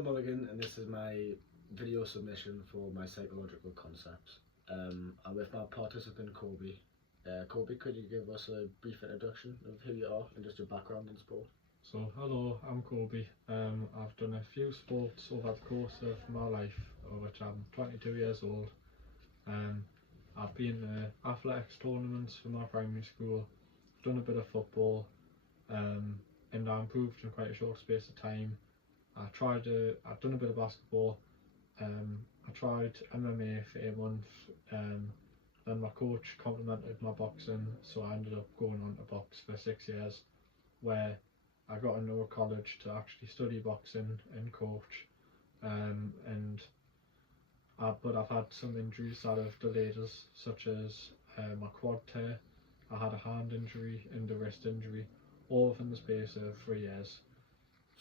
Phil Mulligan, and this is my video submission for my psychological concepts. I'm with my participant Kobe. Kobe, could you give us a brief introduction of who you are and just your background in sport? So, hello, I'm Kobe. I've done a few sports over the course of my life, of which I'm 22 years old. I've been to athletics tournaments for my primary school, done a bit of football, and I improved in quite a short space of time. I've done a bit of basketball. I tried MMA for 8 months. Then my coach complimented my boxing, so I ended up going on to box for 6 years, where I got into a college to actually study boxing and coach. But I've had some injuries that have delayed us, such as my quad tear. I had a hand injury and a wrist injury, all within the space of 3 years.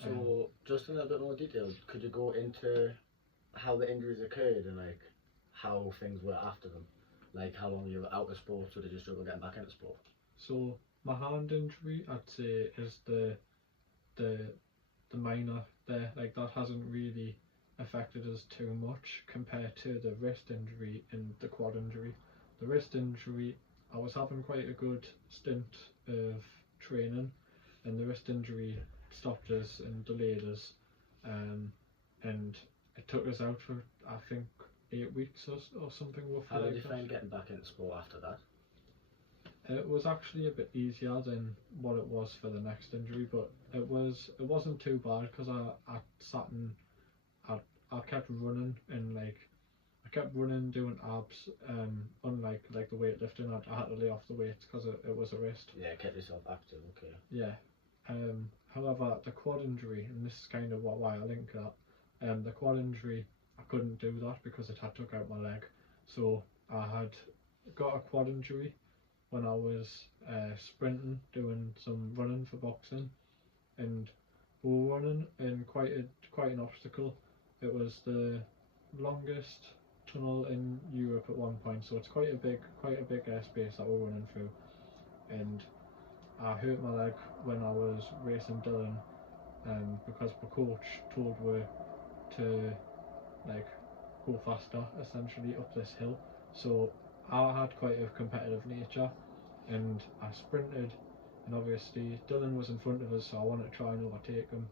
So, just in a bit more detail, could you go into how the injuries occurred and like how things were after them? Like how long you were out of sport, or did you struggle getting back into sport? So my hand injury, I'd say, is the minor there. Like that hasn't really affected us too much compared to the wrist injury and the quad injury. The wrist injury, I was having quite a good stint of training, and the wrist injury stopped us and delayed us, and it took us out for, I think, 8 weeks or something roughly. How did like you that. find getting back into sport after that? It was actually a bit easier than what it was for the next injury, but it wasn't too bad because I sat and I kept running, and I kept running, doing abs. Unlike the weightlifting, I had to lay off the weights because it was a wrist. Yeah, kept yourself active. Okay. Yeah. However, the quad injury, and this is kind of why I link that. The quad injury, I couldn't do that because it had took out my leg. So I had got a quad injury when I was sprinting, doing some running for boxing, and we were running in quite an obstacle. It was the longest tunnel in Europe at one point, so it's quite a big airspace that we're running through. And I hurt my leg when I was racing Dylan, because the coach told me to go faster essentially up this hill. So I had quite a competitive nature, and I sprinted, and obviously Dylan was in front of us, so I wanted to try and overtake him,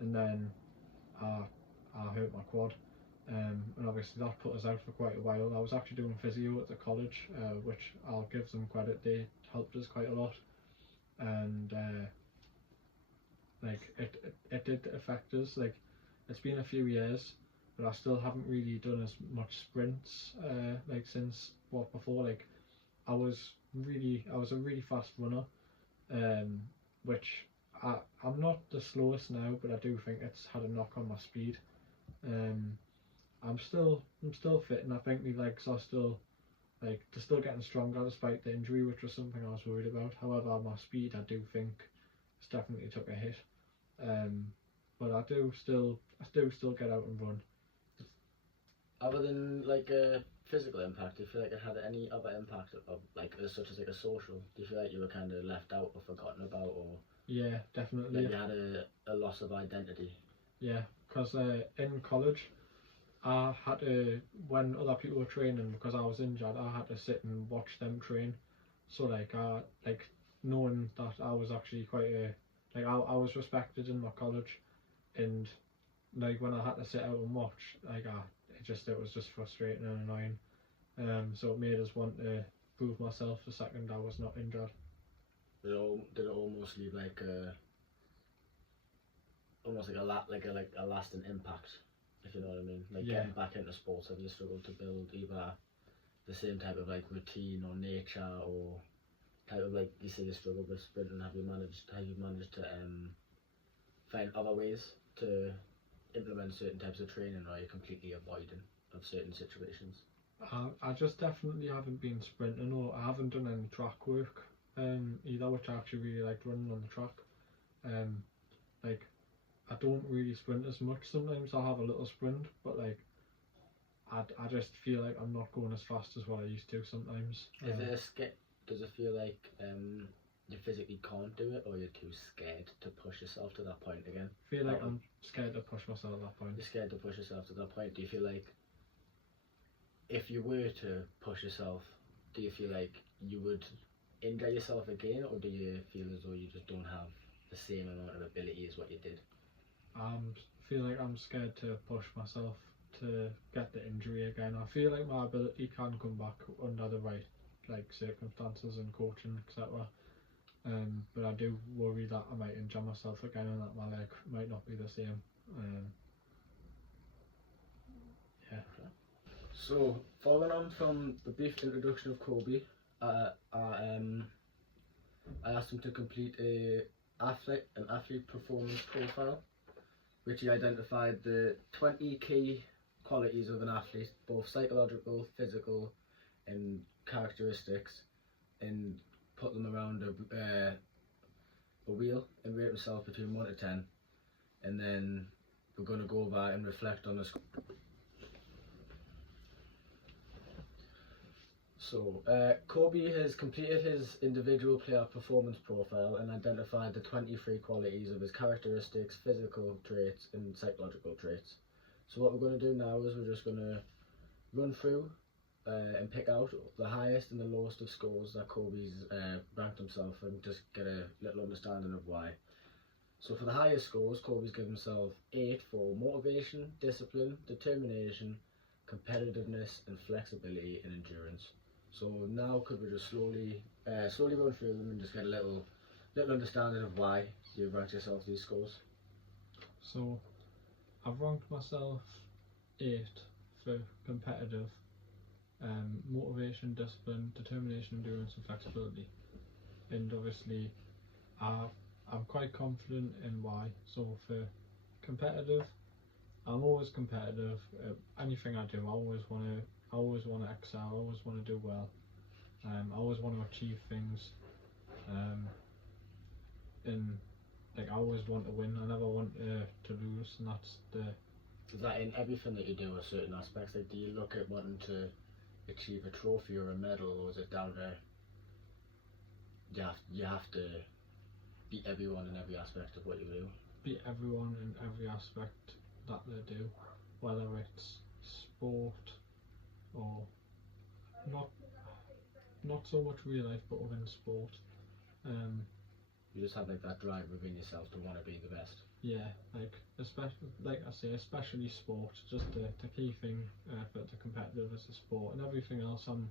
and then I hurt my quad, and obviously that put us out for quite a while. I was actually doing physio at the college, which I'll give them credit, they helped us quite a lot, and it did affect us. It's been a few years, but I still haven't really done as much sprints since before. I was a really fast runner, which I'm not the slowest now, but I do think it's had a knock on my speed. I'm still fit, and I think my legs are still they're still getting stronger despite the injury, which was something I was worried about. However, my speed, I do think, it's definitely took a hit. But I do still get out and run. Other than a physical impact, do you feel like it had any other impact of such as a social? Do you feel like you were kind of left out or forgotten about, or Yeah, definitely. like you had a loss of identity? Yeah, because in college, I had to, when other people were training, because I was injured, I had to sit and watch them train. So knowing that I was actually I was respected in my college, and when I had to sit out and watch, it was just frustrating and annoying. So it made us want to prove myself the second I was not injured. Did it almost leave a lasting impact, if you know what I mean? Yeah. Getting back into sports, have you struggled to build either the same type of routine or nature, or type of you say you struggle with sprinting? Have you managed to find other ways to implement certain types of training, or are you completely avoiding of certain situations? I just definitely haven't been sprinting, or I haven't done any track work either, which I actually really like running on the track. I don't really sprint as much. Sometimes I'll have a little sprint, but I just feel like I'm not going as fast as what I used to sometimes. Is it a skip? Does it feel like you physically can't do it, or you're too scared to push yourself to that point again? I feel like I'm scared to push myself at that point. You're scared to push yourself to that point. Do you feel like if you were to push yourself, do you feel like you would injure yourself again, or do you feel as though you just don't have the same amount of ability as what you did? I feel like I'm scared to push myself to get the injury again. I feel like my ability can come back under the right circumstances and coaching, etc. But I do worry that I might injure myself again and that my leg might not be the same. Yeah. So, following on from the brief introduction of Kobe, I asked him to complete an athlete performance profile, which he identified the 20 key qualities of an athlete, both psychological, physical, and characteristics, and put them around a wheel and rate himself between 1 to 10, and then we're going to go over and reflect on this. So, Kobe has completed his individual player performance profile and identified the 23 qualities of his characteristics, physical traits, and psychological traits. So what we're going to do now is we're just going to run through and pick out the highest and the lowest of scores that Kobe's ranked himself, and just get a little understanding of why. So for the highest scores, Kobe's given himself 8 for motivation, discipline, determination, competitiveness, and flexibility and endurance. So now could we just slowly run through them and just get a little understanding of why you've ranked yourself these scores? So I've ranked myself 8 for competitive, motivation, discipline, determination, endurance, and flexibility. And obviously I'm quite confident in why. So for competitive, I'm always competitive. Anything I do, I always want to excel. I always want to do well. I always want to achieve things. And I always want to win. I never want to lose, and that's the. Is that in everything that you do, or certain aspects? Like, do you look at wanting to achieve a trophy or a medal, or is it down to you have to beat everyone in every aspect of what you do? Beat everyone in every aspect that they do, whether it's sport or not so much real life, but within sport. You just have that drive within yourself to want to be the best. Yeah, especially sport. Just the key thing for the competitive is the sport, and everything else I'm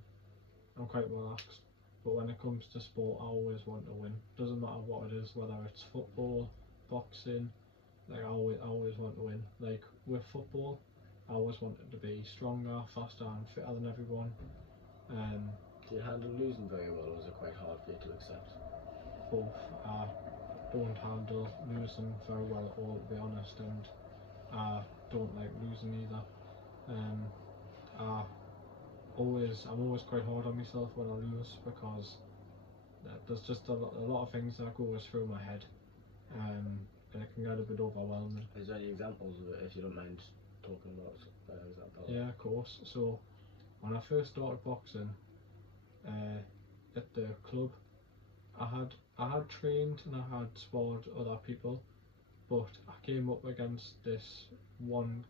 quite relaxed. But when it comes to sport, I always want to win. Doesn't matter what it is, whether it's football, boxing. I always want to win. Like with football, I always wanted to be stronger, faster, and fitter than everyone. Do you handle losing very well, or is it quite hard for you to accept? Both. I don't handle losing very well at all, to be honest, and I don't like losing either. I'm always quite hard on myself when I lose, because there's just a lot of things that goes through my head, and it can get a bit overwhelming. Is there any examples of it, if you don't mind talking about examples? Yeah, of course. So when I first started boxing at the club, I had trained and I had sparred other people, but I came up against this one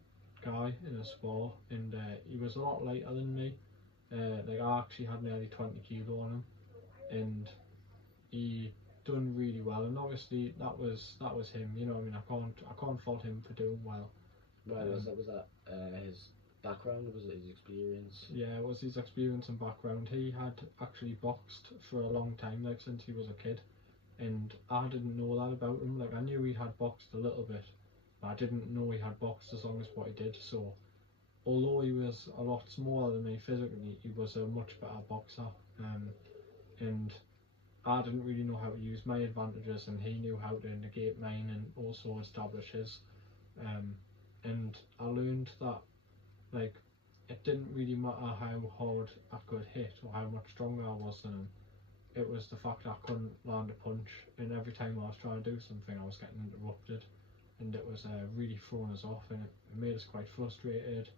guy in a spar, and he was a lot lighter than me. I actually had nearly 20 kilo on him, and he done really well. And obviously that was him. You know, I mean, I can't fault him for doing well. Right, was that his background? Was it his experience? Yeah, it was his experience and background. He had actually boxed for a long time, since he was a kid, and I didn't know that about him. I knew he had boxed a little bit, but I didn't know he had boxed as long as what he did. So although he was a lot smaller than me physically, he was a much better boxer, and I didn't really know how to use my advantages, and he knew how to negate mine and also establish his. And I learned that it didn't really matter how hard I could hit or how much stronger I was than him. It was the fact I couldn't land a punch, and every time I was trying to do something, I was getting interrupted, and it was really throwing us off, and it made us quite frustrated.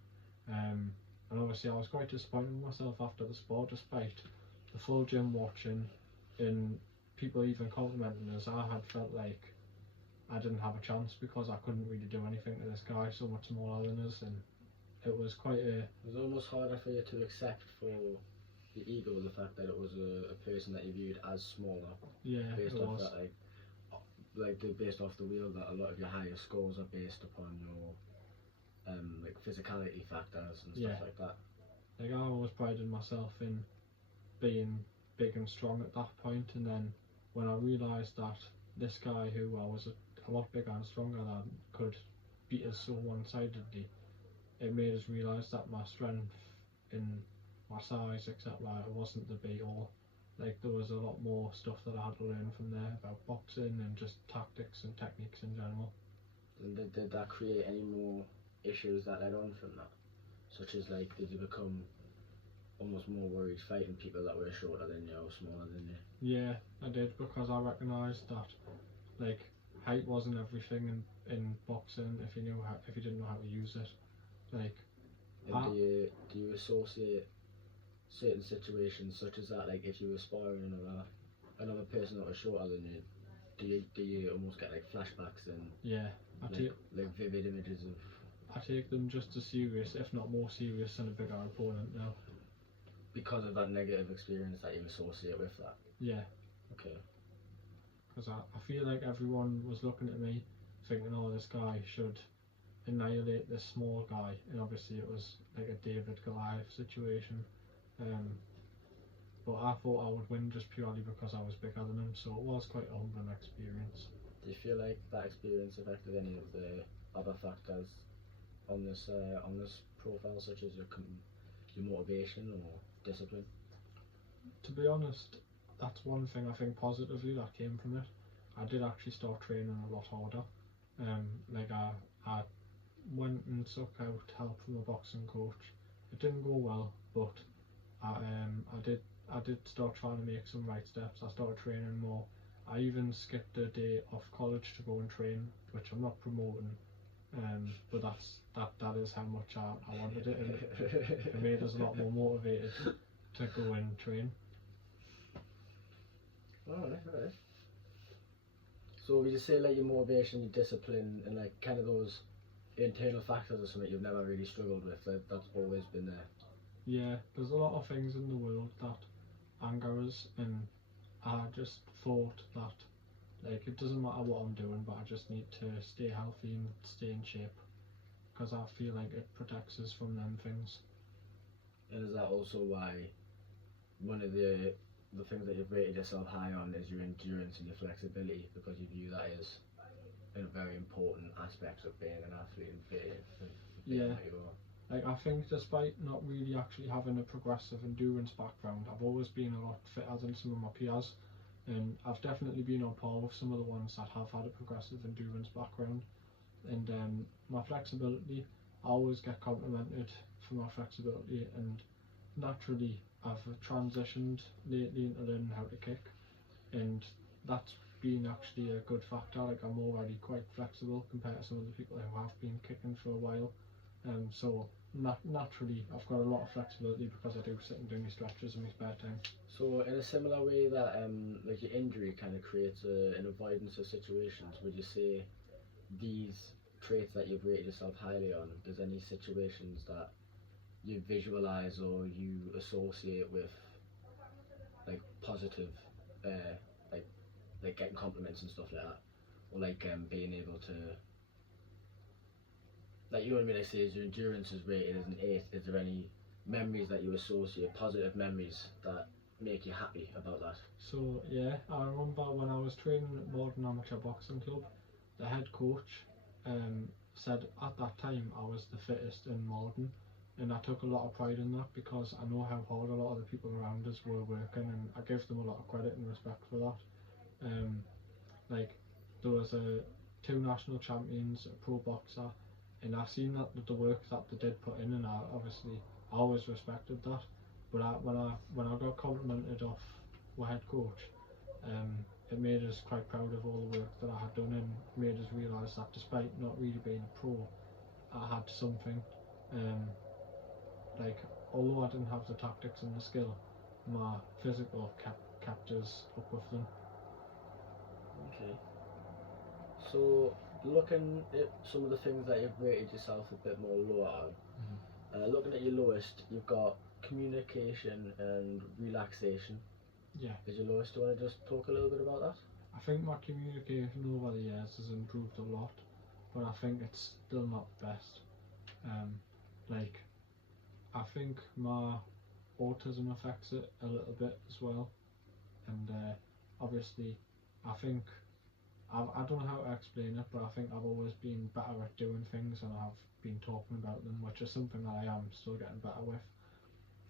And obviously I was quite disappointed with myself after the sport, despite the full gym watching and people even complimenting us, I had felt like I didn't have a chance because I couldn't really do anything to this guy so much smaller than us, and it was quite a It was almost harder for you to accept for the ego, the fact that it was a person that you viewed as smaller, yeah. based It off was. that based off the wheel that a lot of your higher scores are based upon your like physicality factors and Yeah. stuff like that. Like I always prided myself in being big and strong at that point, and then when I realised that this guy who I was a lot bigger and stronger than could beat us so one-sidedly, it made us realise that my strength in my size, etc., it wasn't the be all. Like there was a lot more stuff that I had to learn from there about boxing and just tactics and techniques in general. And did that create any more issues that led on from that? Such as like, did you become almost more worried fighting people that were shorter than you or smaller than you? Yeah, I did, because I recognised that like height wasn't everything in boxing if you didn't know how to use it. Like And do you associate certain situations such as that, like if you were sparring another person that was shorter than you, do you almost get like flashbacks and yeah, like vivid images of? I take them just as serious, if not more serious, than a bigger opponent now. Because of that negative experience that you associate with that? Yeah. Okay. Because I feel like everyone was looking at me thinking, oh, this guy should annihilate this small guy, and obviously it was like a David Goliath situation. But I thought I would win just purely because I was bigger than him, so it was quite a humbling experience. Do you feel like that experience affected any of the other factors on this profile, such as your motivation or discipline? To be honest, that's one thing I think positively that came from it. I did actually start training a lot harder. Like I went and sought out help from a boxing coach. It didn't go well, but I did start trying to make some right steps. I started training more. I even skipped a day off college to go and train, which I'm not promoting. But that is how much I wanted it, and it made us a lot more motivated to go and train. Alright. So would you say like your motivation, your discipline, and like kind of those internal factors are something you've never really struggled with, that's always been there? Yeah, there's a lot of things in the world that anger us, and I just thought that like it doesn't matter what I'm doing, but I just need to stay healthy and stay in shape, because I feel like it protects us from them things. And is that also why one of the things that you've rated yourself high on is your endurance and your flexibility, because you view that as a very important aspect of being an athlete and being Yeah. what you are? Like I think despite not really actually having a progressive endurance background, I've always been a lot fitter than some of my peers, and I've definitely been on par with some of the ones that have had a progressive endurance background. And my flexibility, I always get complimented for my flexibility, and naturally I've transitioned lately into learning how to kick, and that's been actually a good factor. Like I'm already quite flexible compared to some of the people who have been kicking for a while. So naturally I've got a lot of flexibility because I do sit and do my stretches in my spare time. So in a similar way that like your injury kind of creates an avoidance of situations, would you say these traits that you've rated yourself highly on, there's any situations that you visualize or you associate with like positive, like getting compliments and stuff like that, or like being able to, like, you know what I mean? I say your endurance is rated as an 8. Is there any memories that you associate, positive memories that make you happy about that? So yeah, I remember when I was training at Morden Amateur Boxing Club, the head coach said at that time I was the fittest in Morden, and I took a lot of pride in that because I know how hard a lot of the people around us were working, and I give them a lot of credit and respect for that. Like there was two national champions, a pro boxer, and I seen that the work that they did put in, and I always respected that. But when I got complimented off my head coach, it made us quite proud of all the work that I had done, and made us realise that despite not really being a pro, I had something. Like although I didn't have the tactics and the skill, my physical kept us up with them. Okay. So, looking at some of the things that you've rated yourself a bit more lower on, looking at your lowest, you've got communication and relaxation Yeah. is your lowest. Do you want to just talk a little bit about that? I think my communication over the years has improved a lot, but I think it's still not the best. Like, I think my autism affects it a little bit as well, and obviously, I think I don't know how to explain it, but I think I've always been better at doing things and I've been talking about them, which is something that I am still getting better with.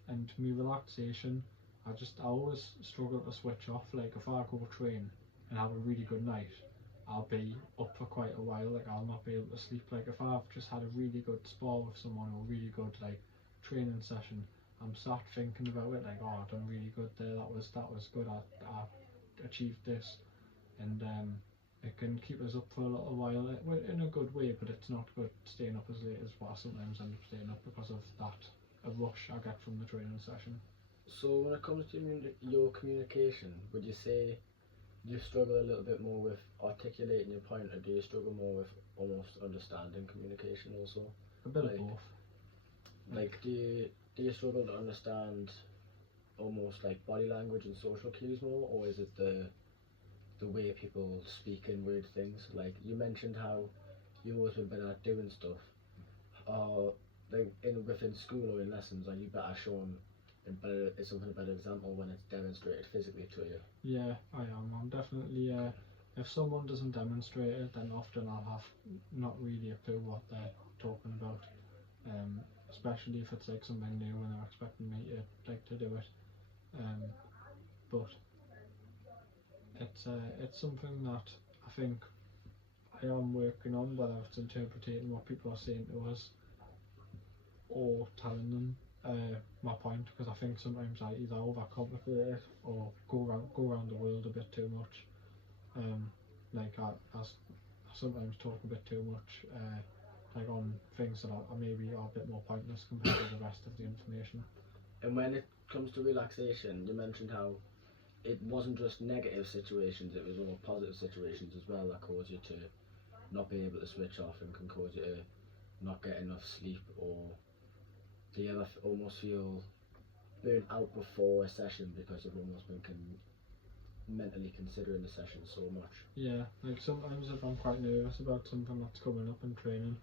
And my relaxation, I always struggle to switch off. Like if I go train and have a really good night, I'll be up for quite a while. Like I'll not be able to sleep. Like if I've just had a really good spar with someone or a really good like training session, I'm sat thinking about it. Like oh, I've done really good there. That was good. I achieved this, and it can keep us up for a little while in a good way. But it's not good staying up as late as what I sometimes end up staying up because of that a rush I get from the training session. So when it comes to your communication, would you say you struggle a little bit more with articulating your point, or do you struggle more with almost understanding communication also? A bit like, of both. Like do you struggle to understand almost like body language and social cues more, or is it the way people speak in weird things? Like you mentioned how you've always been better at doing stuff. Like within school or in lessons, are you better shown is something a better example when it's demonstrated physically to you? Yeah, I am. I'm definitely. If someone doesn't demonstrate it, then often I'll have not really a clue what they're talking about. Especially if it's like something new and they're expecting me to do it. But it's something that I think I am working on, whether it's interpreting what people are saying to us or telling them my point, because I think sometimes I either overcomplicate it or go around the world a bit too much. Like I sometimes talk a bit too much, like on things that are maybe are a bit more pointless compared to the rest of the information. And when it comes to relaxation, you mentioned how it wasn't just negative situations, it was all positive situations as well that cause you to not be able to switch off and can cause you to not get enough sleep, or do you ever almost feel burnt out before a session because you've almost been mentally considering the session so much? Yeah, like sometimes if I'm quite nervous about something that's coming up in training,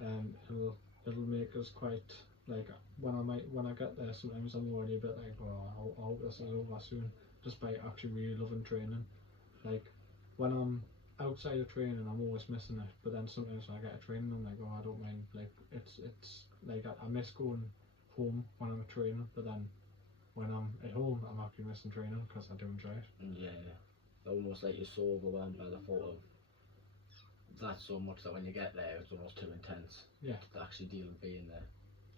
it'll make us quite like when I get there, sometimes I'm already a bit like, oh, I hope this is over soon, despite actually really loving training. Like when I'm outside of training, I'm always missing it, but then sometimes when I get a training, I'm like, oh, I don't mind. Like it's like I miss going home when I'm training, but then when I'm at home, I'm actually missing training because I do enjoy it. Yeah, almost like you're so overwhelmed by the thought of that so much that when you get there, it's almost too intense. Yeah. To actually deal with being there.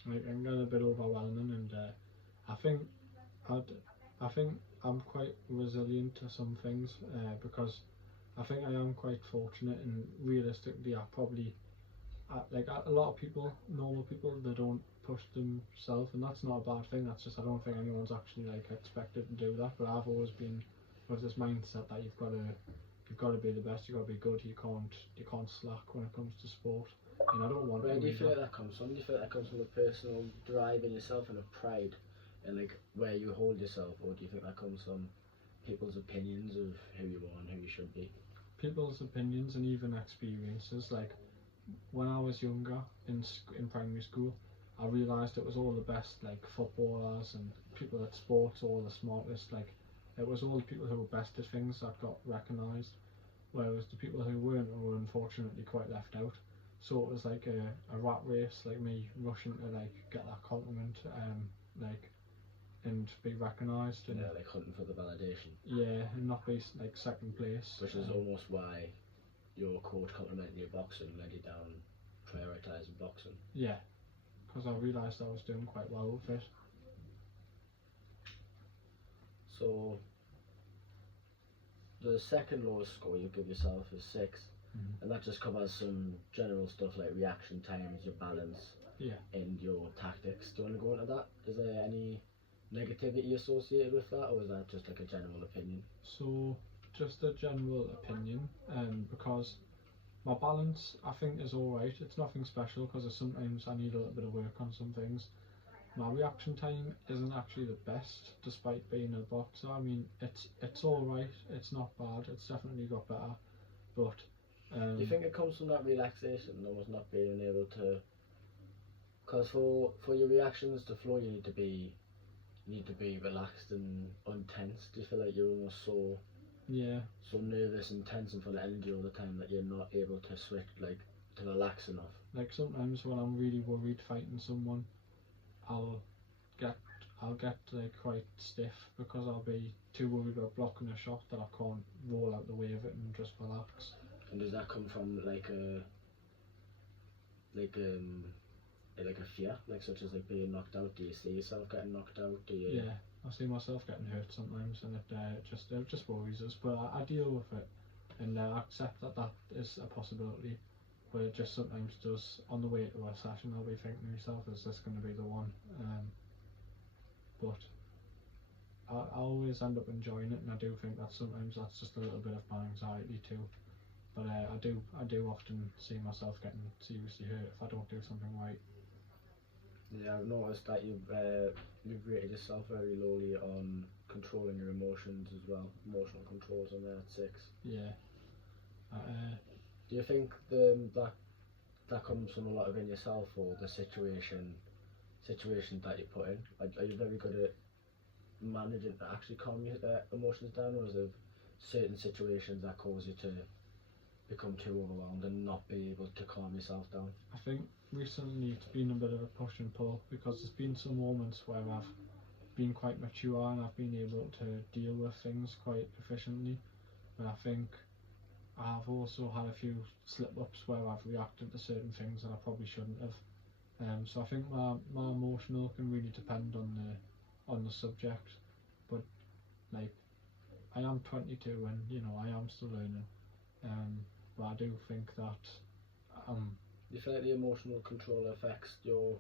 Like, it can get a bit overwhelming, and I think I think I'm quite resilient to some things because I think I am quite fortunate, and realistically, like a lot of people, normal people, they don't push themselves, and that's not a bad thing. That's just I don't think anyone's actually like expected to do that. But I've always been with this mindset that you've got to be the best. You've got to be good. You can't slack when it comes to sport. And I don't want. Where do you feel like that comes from? Do you feel like that comes from a personal drive in yourself and a pride in like where you hold yourself, or do you think that comes from people's opinions of who you are and who you should be? People's opinions and even experiences. Like when I was younger in primary school, I realised it was all the best like footballers and people at sports, all the smartest. Like it was all the people who were best at things that got recognised, whereas the people who weren't were unfortunately quite left out. So it was like a rat race, like me rushing to like get that compliment, like and be recognised, and yeah, like hunting for the validation. Yeah, and not be like second place. Which is almost why your coach complimenting your boxing led you down prioritising boxing. Yeah, because I realised I was doing quite well with it. So the second lowest score you give yourself is 6. And that just covers some general stuff like reaction times, your balance, and your tactics. Do you want to go into that? Is there any negativity associated with that, or is that just like a general opinion? So just a general opinion, because my balance I think is alright. It's nothing special because sometimes I need a little bit of work on some things. My reaction time isn't actually the best, despite being a boxer. I mean, it's alright. It's not bad. It's definitely got better, but Do you think it comes from that relaxation and almost not being able to? Because for your reactions to flow, you need to be relaxed and untense. Do you feel like you're almost yeah, so nervous and tense and full of energy all the time that you're not able to switch, like, to relax enough? like sometimes when I'm really worried fighting someone, I'll get I'll get like quite stiff because I'll be too worried about blocking a shot that I can't roll out the way of it and just relax. And does that come from like a fear, like such as like being knocked out? Do you see yourself getting knocked out? Do you? Yeah, I see myself getting hurt sometimes, and it just worries us. But I deal with it, and I accept that that is a possibility. But it just sometimes does. On the way to a session, I'll be thinking to myself, "Is this going to be the one?" But I always end up enjoying it, and I do think that sometimes that's just a little bit of my anxiety too. But I do often see myself getting seriously hurt if I don't do something right. Yeah, I've noticed that you've rated yourself very lowly on controlling your emotions as well. Emotional controls on there at 6. Yeah. Do you think that comes from a lot of in yourself, or the situations that you put in? Are you very good at managing to actually calm your emotions down, or is there certain situations that cause you to become too overwhelmed and not be able to calm yourself down? I think recently it's been a bit of a push and pull because there's been some moments where I've been quite mature and I've been able to deal with things quite efficiently, but I think I've also had a few slip-ups where I've reacted to certain things that I probably shouldn't have. So I think my emotional can really depend on the subject, but like I am 22 and I am still learning, but I do think that Do you feel like the emotional control affects your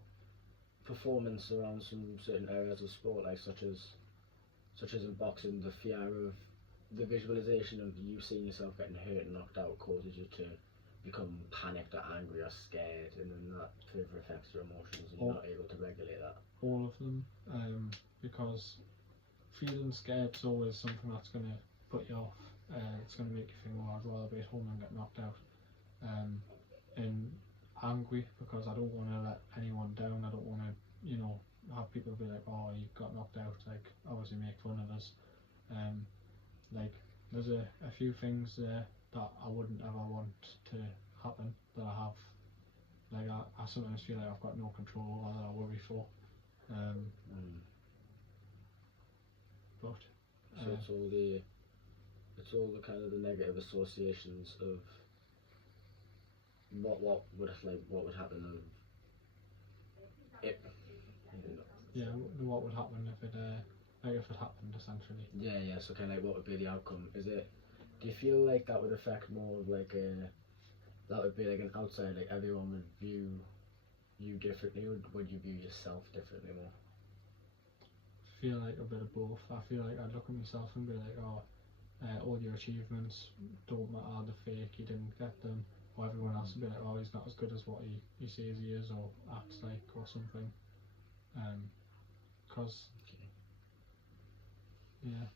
performance around some certain areas of sport, like such as in boxing, the fear of the visualization of you seeing yourself getting hurt and knocked out causes you to become panicked or angry or scared, and then that further affects your emotions and you're not able to regulate that? all of them, because feeling scared is always something that's going to put you off. It's going to make you think, well, I'd rather be at home than get knocked out. And angry because I don't want to let anyone down. I don't want to, have people be like, oh, you got knocked out, like obviously make fun of us. Like there's a few things there that I wouldn't ever want to happen that I have. Like I sometimes feel like I've got no control over that I worry for. But So it's all the kind of the negative associations of what would happen if yeah, what would happen if it happened essentially. yeah, so kind of like what would be the outcome? Do you feel like that would affect more of like that would be like an outside, like everyone would view you differently, or would you view yourself differently more? I feel like a bit of both. I feel like I'd look at myself and be like, oh, all your achievements don't matter, they're fake, you didn't get them. Or everyone else would be like, oh, he's not as good as what he says he is or acts like or something. Cause yeah.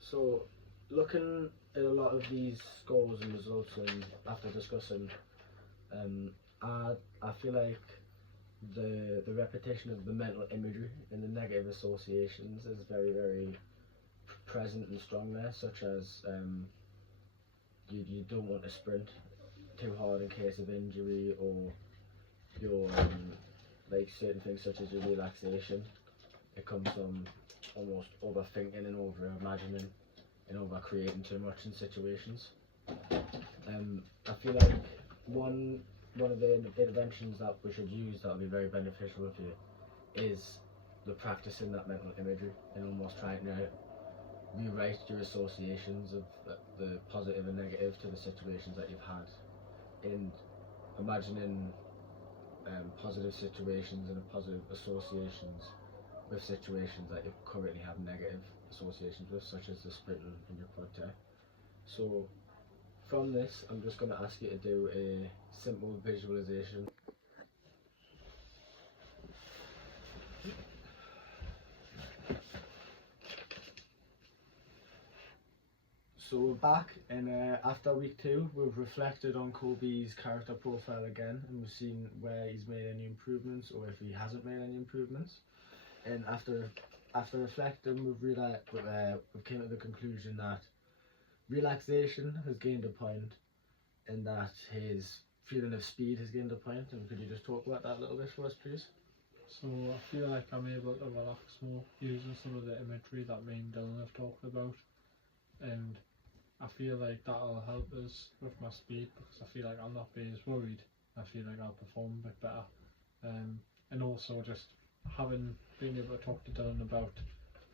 So looking at a lot of these scores and results, and after discussing, I feel like the repetition of the mental imagery and the negative associations is very, very present and strong there, such as you don't want to sprint too hard in case of injury, or your like certain things such as your relaxation. It comes from almost overthinking and over imagining and over creating too much in situations. I feel like one of the interventions that we should use that will be very beneficial with you is the practicing that mental imagery and almost trying to rewrite your associations of the positive and negative to the situations that you've had, and imagining positive situations and positive associations with situations that you currently have negative associations with, such as the sprinting in your quad tear. So from this, I'm just going to ask you to do a simple visualization. So we're back, and after week 2, we've reflected on Kobe's character profile again, and we've seen where he's made any improvements or if he hasn't made any improvements. And after reflecting, we've came to the conclusion that relaxation has gained a point, and that his feeling of speed has gained a point. And could you just talk about that a little bit for us, please? So I feel like I'm able to relax more using some of the imagery that me and Dylan have talked about, and I feel like that'll help us with my speed because I feel like I'll not be as worried. I feel like I'll perform a bit better, and also just being able to talk to Dylan about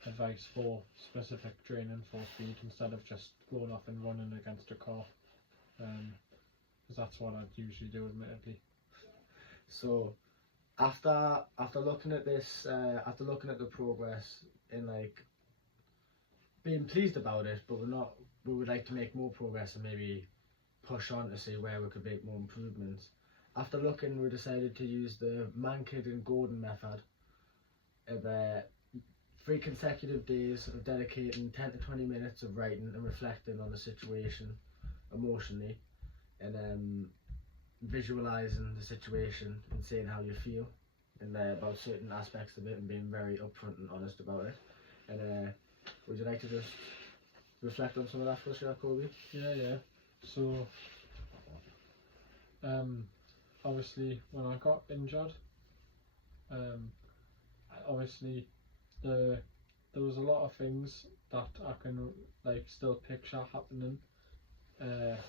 advice for specific training for speed instead of just going off and running against a car, because that's what I'd usually do, admittedly. So after looking at this, after looking at the progress and like being pleased about it, but we would like to make more progress and maybe push on to see where we could make more improvements. After looking, we decided to use the Mankid and Gordon method of 3 consecutive days of dedicating 10 to 20 minutes of writing and reflecting on the situation emotionally, and visualizing the situation and saying how you feel and about certain aspects of it, and being very upfront and honest about it. And would you like to just reflect on some of that for us, Kobe? Yeah. So, obviously, when I got injured, obviously, there was a lot of things that I can like still picture happening,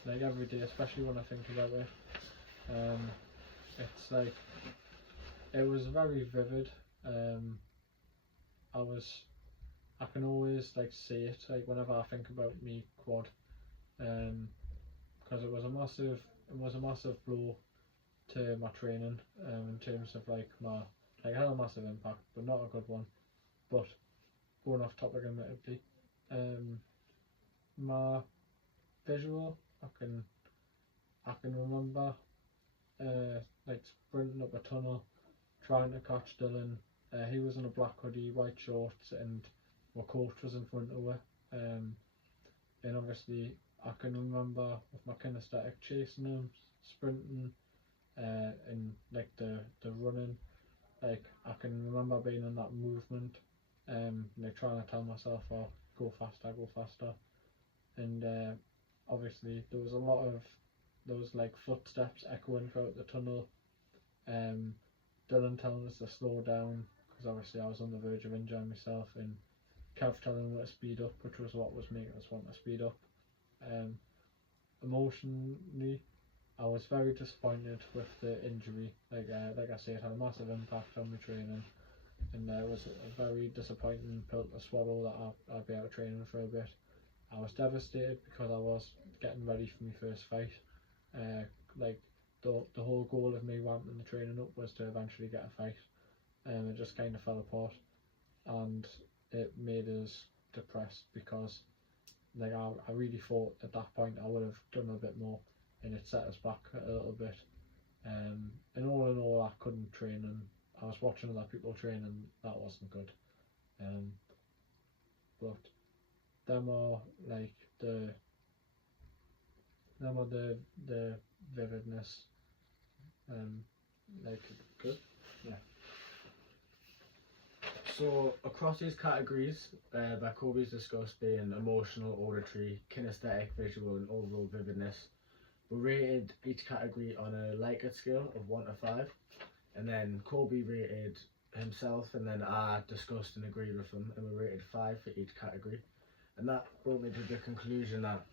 like every day, especially when I think about it. It's like it was very vivid. I can always like see it, like whenever I think about me quad, because it was a massive blow to my training, in terms of like it had a massive impact, but not a good one. But going off topic admittedly, my visual, I can remember like sprinting up a tunnel, trying to catch Dylan. He was in a black hoodie, white shorts, and my coach was in front of her. And obviously I can remember with my kinesthetic chasing him, sprinting, and like the running. Like I can remember being in that movement, like trying to tell myself, "Oh, go faster," and obviously there was a lot of those like footsteps echoing throughout the tunnel. Dylan telling us to slow down because obviously I was on the verge of injuring myself, and Kev telling me to speed up, which was what was making us want to speed up. Emotionally, I was very disappointed with the injury. Like I say, it had a massive impact on my training, and it was a very disappointing pill to swallow that I'd be out of training for a bit. I was devastated because I was getting ready for my first fight. Like the whole goal of me ramping the training up was to eventually get a fight, and it just kind of fell apart, and it made us depressed because like I really thought at that point I would have done a bit more, and it set us back a little bit. And all in all, I couldn't train, and I was watching other people train, and that wasn't good. But them are like the vividness. Like Good. Yeah. So across these categories that Kobe's discussed, being emotional, auditory, kinesthetic, visual, and overall vividness, we rated each category on a Likert scale of 1 to 5, and then Kobe rated himself, and then I discussed and agreed with him, and we rated 5 for each category. And that brought me to the conclusion that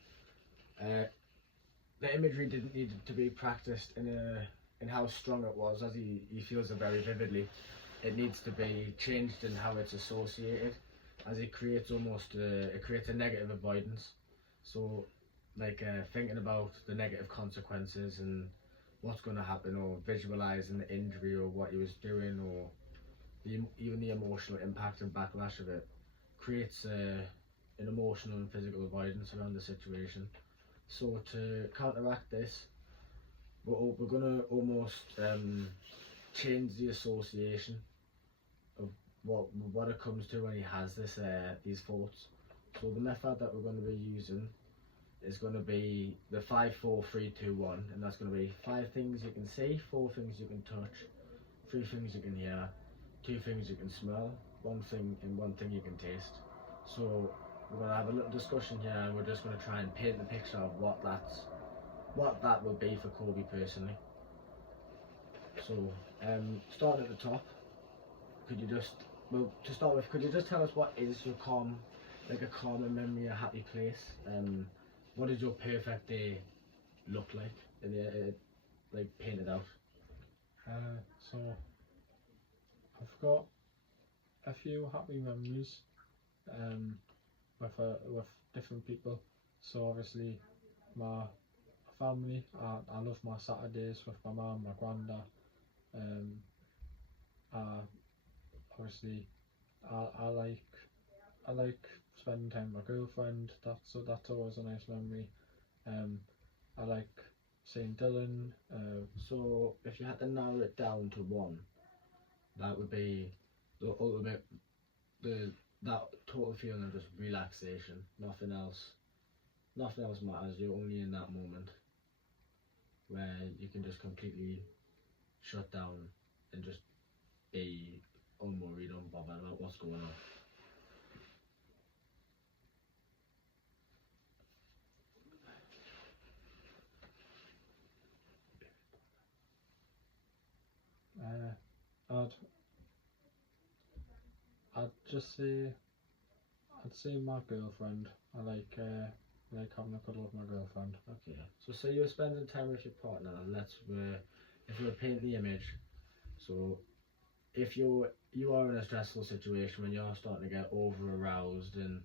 the imagery didn't need to be practiced in how strong it was, as he feels it very vividly. It needs to be changed in how it's associated, as it creates a negative avoidance. So like thinking about the negative consequences and what's going to happen, or visualizing the injury or what he was doing, or even the emotional impact and backlash of it, creates a an emotional and physical avoidance around the situation. So to counteract this, we're gonna almost change the association of what it comes to when he has these thoughts. So the method that we're going to be using is going to be the 5, 4, 3, 2, 1, and that's going to be 5 things you can see, 4 things you can touch, 3 things you can hear, 2 things you can smell, 1 thing and 1 thing you can taste. So we're going to have a little discussion here, and we're just going to try and paint the picture of what that will be for Kobe personally. So starting at the top, could you just, well, to start with, could you just tell us what is your calm, like a calming memory, a happy place? What does your perfect day look like? And like paint it out. So I've got a few happy memories with different people. So obviously my family, I love my Saturdays with my mum, my granddad. Obviously I like spending time with my girlfriend. That's always a nice memory. I like seeing Dylan. So if you had to narrow it down to one, that would be the ultimate, that total feeling of just relaxation. Nothing else matters. You're only in that moment where you can just completely shut down and just be unworried, unbothered about what's going on. I'd just say my girlfriend. I like having a cuddle with my girlfriend. Okay, so say you're spending time with your partner, and if we're painting the image, so if you are in a stressful situation when you're starting to get over aroused and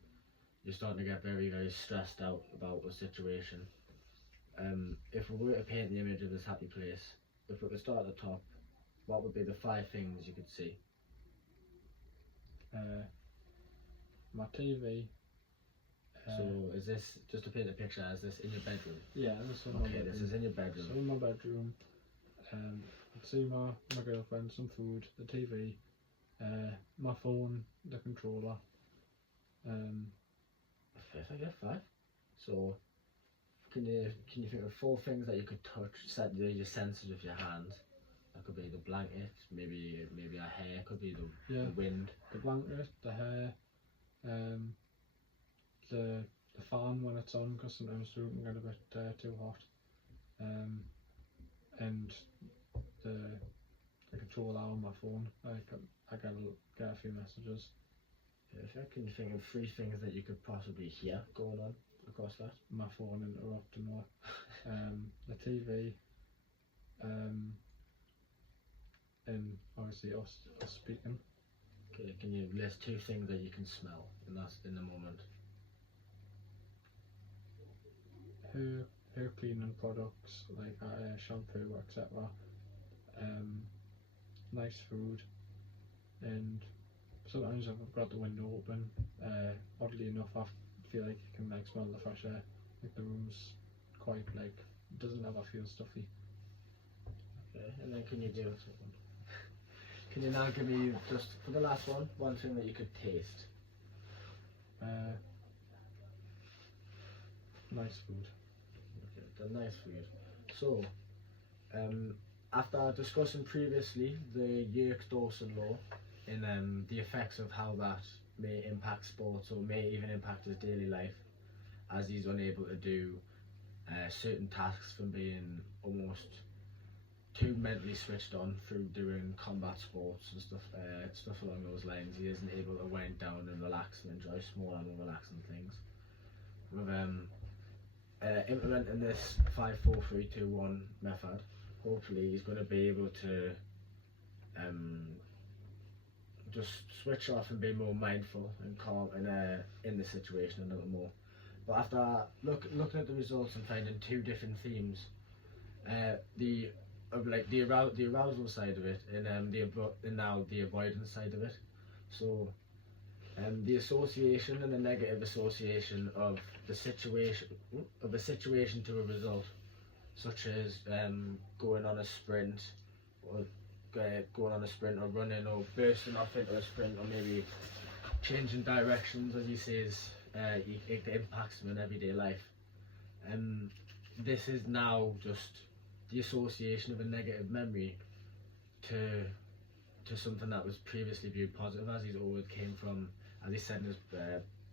you're starting to get very, very stressed out about a situation, if we were to paint the image of this happy place, if we could start at the top, what would be the 5 things you could see? My TV. So is this, just to paint a picture, is this in your bedroom? Yeah, this is Okay, this is in your bedroom. So in my bedroom, I'd see my girlfriend, some food, the TV, my phone, the controller. I get 5. So can you think of 4 things that you could touch, set your senses with your hands? That could be the blanket, maybe a hair, could be the wind. The blanket, the hair, the fan when it's on, because sometimes the room can get a bit too hot, and the controller on my phone. I get a few messages. Perfect. Can you think of 3 things that you could possibly hear going on across that? My phone interrupting or the TV, and obviously us speaking. Okay, can you list 2 things that you can smell in the moment? Hair cleaning products like shampoo, etc. Nice food, and sometimes I've got the window open. Oddly enough, I feel like you can smell the fresh air. Like the room's quite doesn't ever feel stuffy. Okay, and then can you now give me, just for the last one thing that you could taste? Nice food. Okay, the nice food. So, after discussing previously the Yerkes-Dawson law and the effects of how that may impact sports or may even impact his daily life, as he's unable to do certain tasks from being almost too mentally switched on through doing combat sports and stuff along those lines. He isn't able to wind down and relax and enjoy small and relaxing things. With implementing this 5, 4, 3, 2, 1 method, hopefully he's going to be able to just switch off and be more mindful and calm in the situation a little more. But after looking at the results and finding 2 different themes, the arousal side of it and now the avoidance side of it. So The association and the negative association of the situation of a situation to a result, such as going on a sprint, or going on a sprint, or running, or bursting off into a sprint, or maybe changing directions, as he says, it impacts them in everyday life. This is now just the association of a negative memory to something that was previously viewed positive, as he's always came from, as he said in his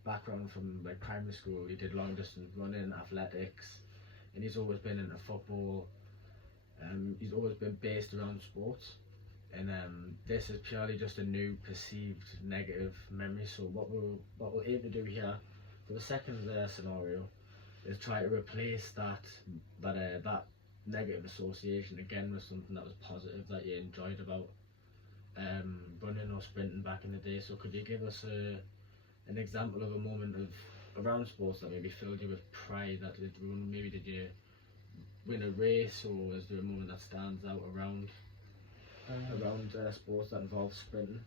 background from like primary school. He did long distance running, athletics, and he's always been into football. He's always been based around sports, and this is purely just a new perceived negative memory. So what we'll aim to do here for the second scenario is try to replace that negative association again with something that was positive that you enjoyed about running or sprinting back in the day. So could you give us an example of a moment of around sports that maybe filled you with pride, that did run? Maybe did you win a race, or is there a moment that stands out around sports that involves sprinting?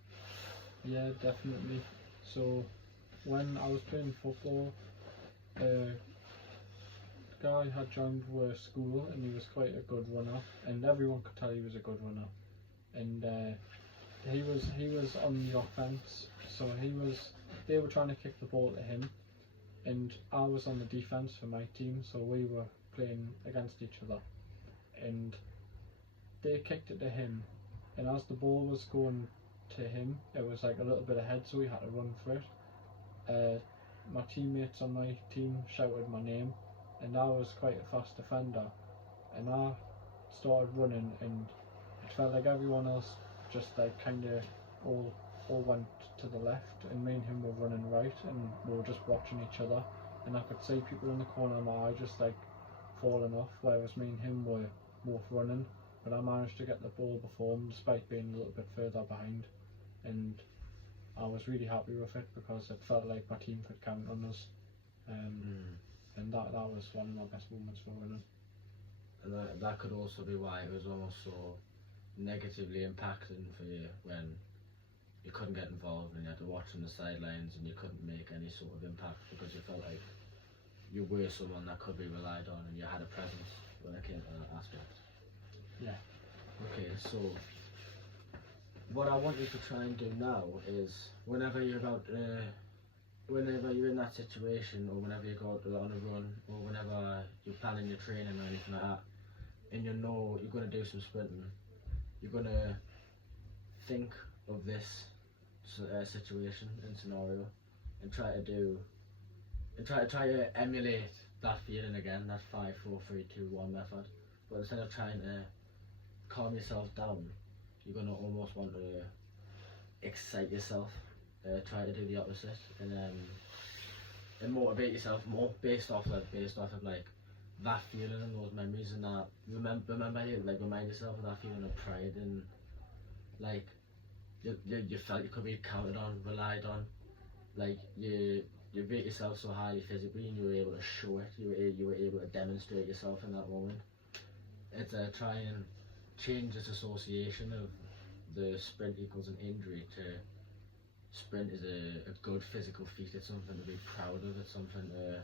Yeah, definitely. So when I was playing football, a guy had joined our school, and he was quite a good runner, and everyone could tell he was a good runner. And he was on the offense, so they were trying to kick the ball to him, and I was on the defense for my team, so we were playing against each other, and they kicked it to him, and as the ball was going to him, it was like a little bit ahead, so we had to run for it. My teammates on my team shouted my name, and I was quite a fast defender, and I started running, and it felt like everyone else just like kind of all went to the left, and me and him were running right, and we were just watching each other, and I could see people in the corner of my eye just like falling off, whereas me and him were both running, but I managed to get the ball before him despite being a little bit further behind, and I was really happy with it because it felt like my team could count on us, and that was one of my best moments for running. And that could also be why it was almost so negatively impacting for you when you couldn't get involved and you had to watch on the sidelines and you couldn't make any sort of impact, because you felt like you were someone that could be relied on and you had a presence when it came to that aspect. Yeah. Okay, so what I want you to try and do now is whenever you're in that situation, or whenever you go on a run, or whenever you're planning your training or anything like that, and you know you're going to do some sprinting, you're going to think of this situation and scenario, and try to emulate that feeling again, that 5, 4, 3, 2, 1 method. But instead of trying to calm yourself down, you're going to almost want to excite yourself. Try to do the opposite, and motivate yourself more based off of like that feeling and those memories, and that remind yourself of that feeling of pride, and like you felt you could be counted on, relied on, like you rate yourself so highly physically, and you were able to show it. You were able to demonstrate yourself in that moment. It's try and change this association of the sprint equals an injury to sprint is a good physical feat. It's something to be proud of. It's something to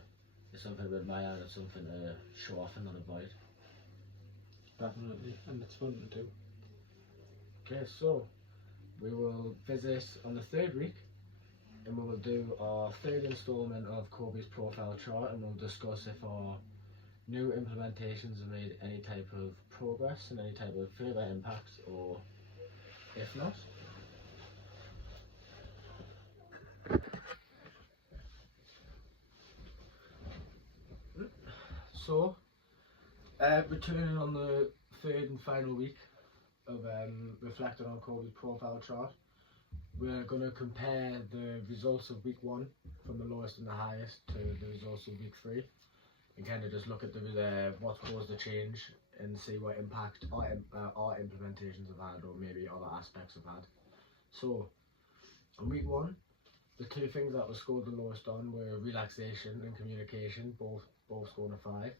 admire. It's something to show off and not avoid. Definitely, and it's fun to do. Okay, so we will visit on the third week, and we will do our third installment of Kobe's profile chart, and we'll discuss if our new implementations have made any type of progress and any type of further impact, or if not. So, returning on the third and final week of reflecting on Kobe's profile chart, we're going to compare the results of week 1 from the lowest and the highest to the results of week 3, and kind of just look at what's caused the change and see what impact our implementations have had, or maybe other aspects have had. So, on week 1, the two things that were scored the lowest on were relaxation and communication, both scored a 5,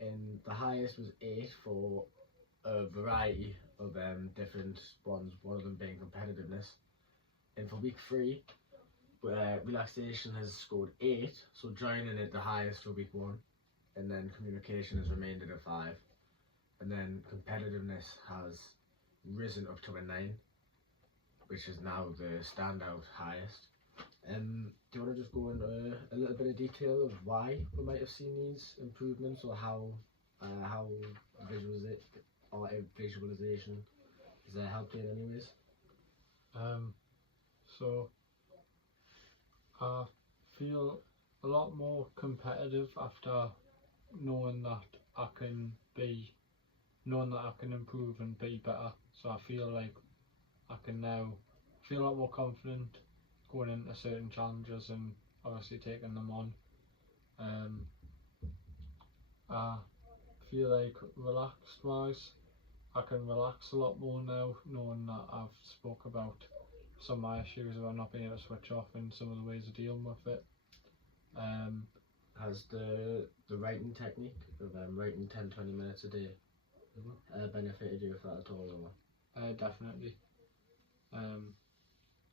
and the highest was 8 for a variety of different ones, one of them being competitiveness. And for week 3, relaxation has scored 8, so joining at the highest will be 1, and then communication has remained at a 5, and then competitiveness has risen up to a 9, which is now the standout highest. Do you want to just go into a little bit of detail of why we might have seen these improvements, or how visualization has helped you in any ways? So I feel a lot more competitive after knowing that I can improve and be better. So I feel like I can now feel a lot more confident going into certain challenges and obviously taking them on. I feel like relaxed wise, I can relax a lot more now, knowing that I've spoke about some of my issues about not being able to switch off and some of the ways of dealing with it. Has the writing technique of writing 10-20 minutes a day benefited you with that at all? Or? Definitely.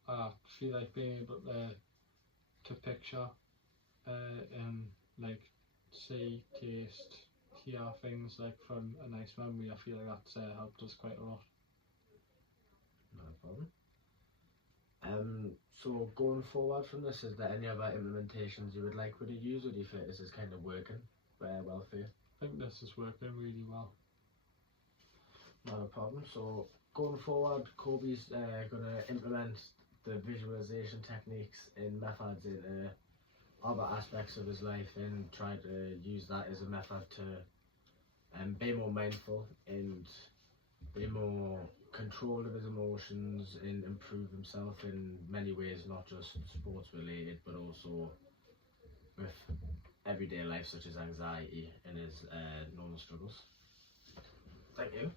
I feel like being able to picture and like see, taste, hear things like from a nice memory, I feel like that's helped us quite a lot. No problem. So going forward from this, is there any other implementations you would like to use, or do you think this is kind of working well for you? I think this is working really well. Not a problem. So going forward, Kobe's going to implement the visualization techniques and methods in other aspects of his life, and try to use that as a method to be more mindful and be more control of his emotions and improve himself in many ways, not just sports related, but also with everyday life, such as anxiety and his normal struggles. Thank you.